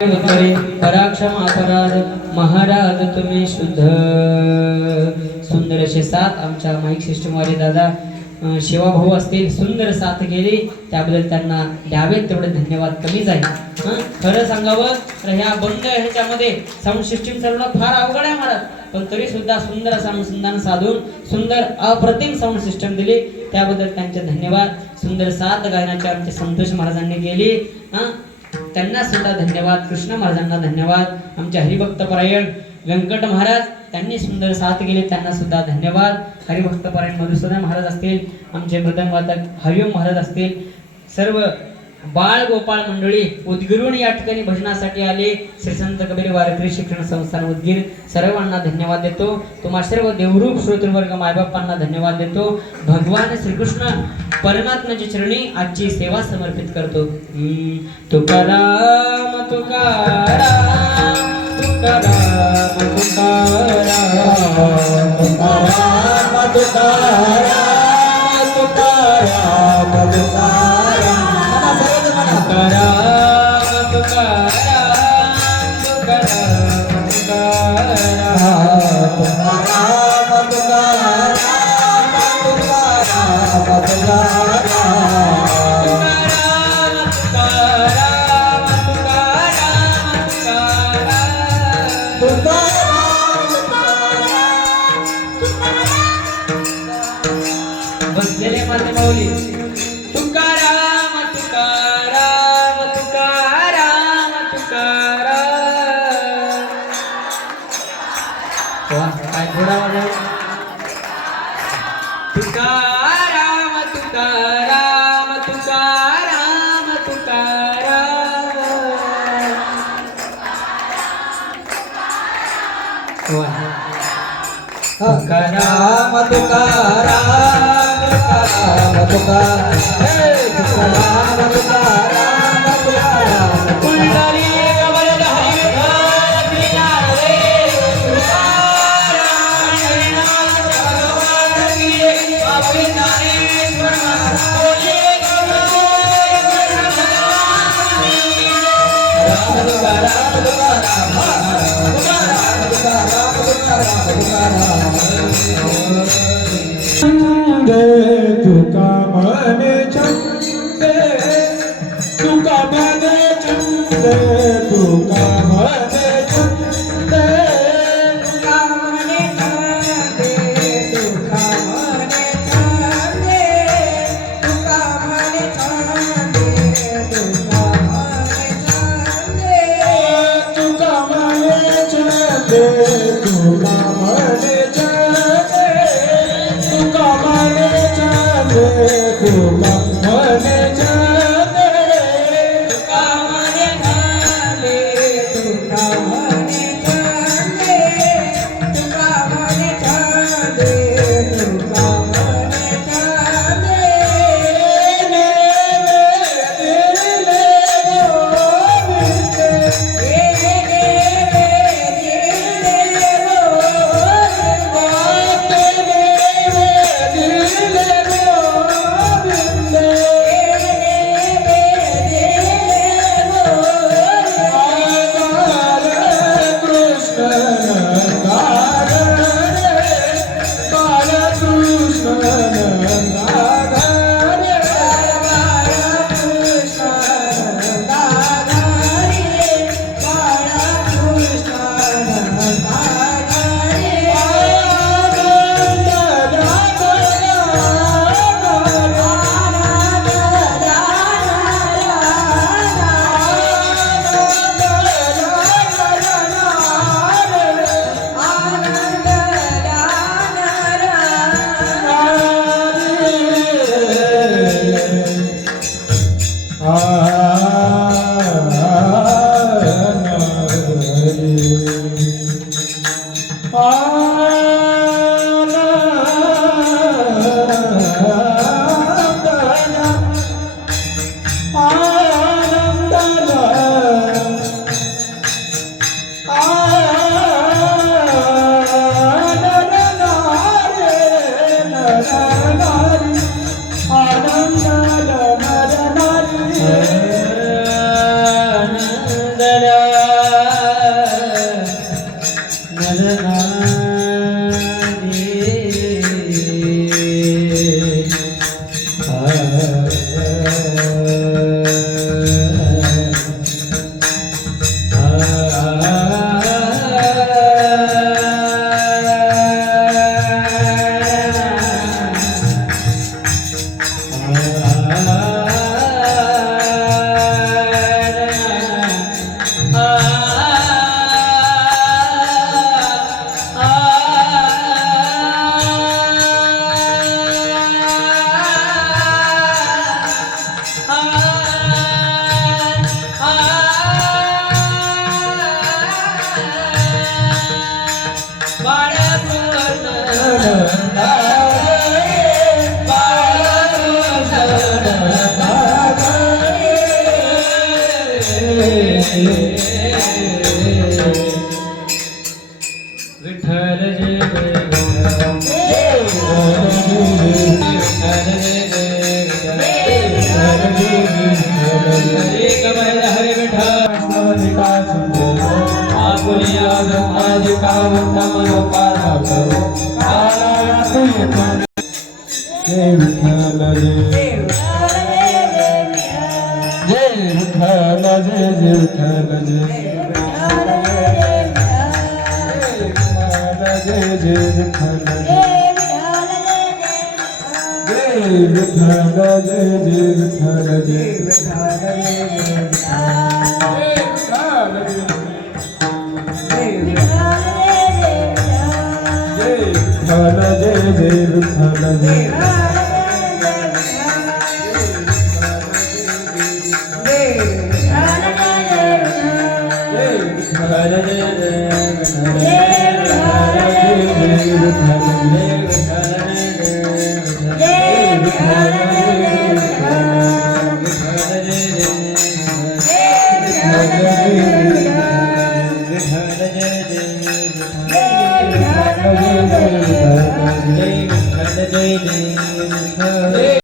पराक्षम अपराध महाराज तुम्ही शुद्ध. सुंदर असे साथ आमच्या माईक सिस्टमवाले दादा शिवा भाऊ असतील, सुंदर साथ गेली, त्याबद्दल त्यांना द्यावेत तेवढे धन्यवाद कमीच आहे. खरं सांगावं तर ह्या बंद ह्याच्यामध्ये साऊंड सिस्टीम चालवणं फार अवघड आहे महाराज, पण तरी सुद्धा सुंदर असं अनुसंधान साधून सुंदर अप्रतिम साऊंड सिस्टम दिली, त्याबद्दल त्यांचे धन्यवाद. सुंदर साथ गायनाचे आमचे संतोष महाराजांनी केली, त्यांना सुद्धा धन्यवाद. कृष्ण महाराजांना धन्यवाद. आमचे हरिभक्त परायण व्यंकट महाराज त्यांनी सुंदर साथ केली, त्यांना सुद्धा धन्यवाद. हरिभक्त परायण मधुसूदन महाराज असतील, आमचे मृदंग वादक हरिओम महाराज असतील, सर्व बाळ गोपाळ मंडळी उदगीरून या ठिकाणी भजनासाठी आले. श्री संत कबीर वारकरी शिक्षण संस्थान उदगीर, सर्वांना धन्यवाद देतो. तुम्हा सर्व देवरूप श्रोतृवर्ग मायबापांना धन्यवाद देतो. भगवान श्रीकृष्ण परमात्म्याच्या चरणी आजची सेवा समर्पित करतो. तुकाराम तुकाराम तुकाराम तुकाराम तुकाराम तुकाराम तुकाराम तुकाराम तुकाराम बसलेले माझे माऊली. तुकाराम तुकाराम तुकाराम तुकाराम. काय थोडा वाजव. तुकाराम तुकाराम तुकाराम तुकाराम तुकाराम तुकाराम तुकाराम तुकाराम कुंडली कमल हरि रे तुका मने चंदे तुका मने चंदे तुका मने चंदे तुका मने चंदे तुका मने चंदे तुका मने चंदे तुका मने चंदे तुका मने चंदे तुका मने चंदे तुका मने चंदे तुका मने चंदे तुका मने चंदे तुका मने चंदे तुका मने चंदे तुका मने चंदे ने ले गोविंद ने ले विठ्ठल जय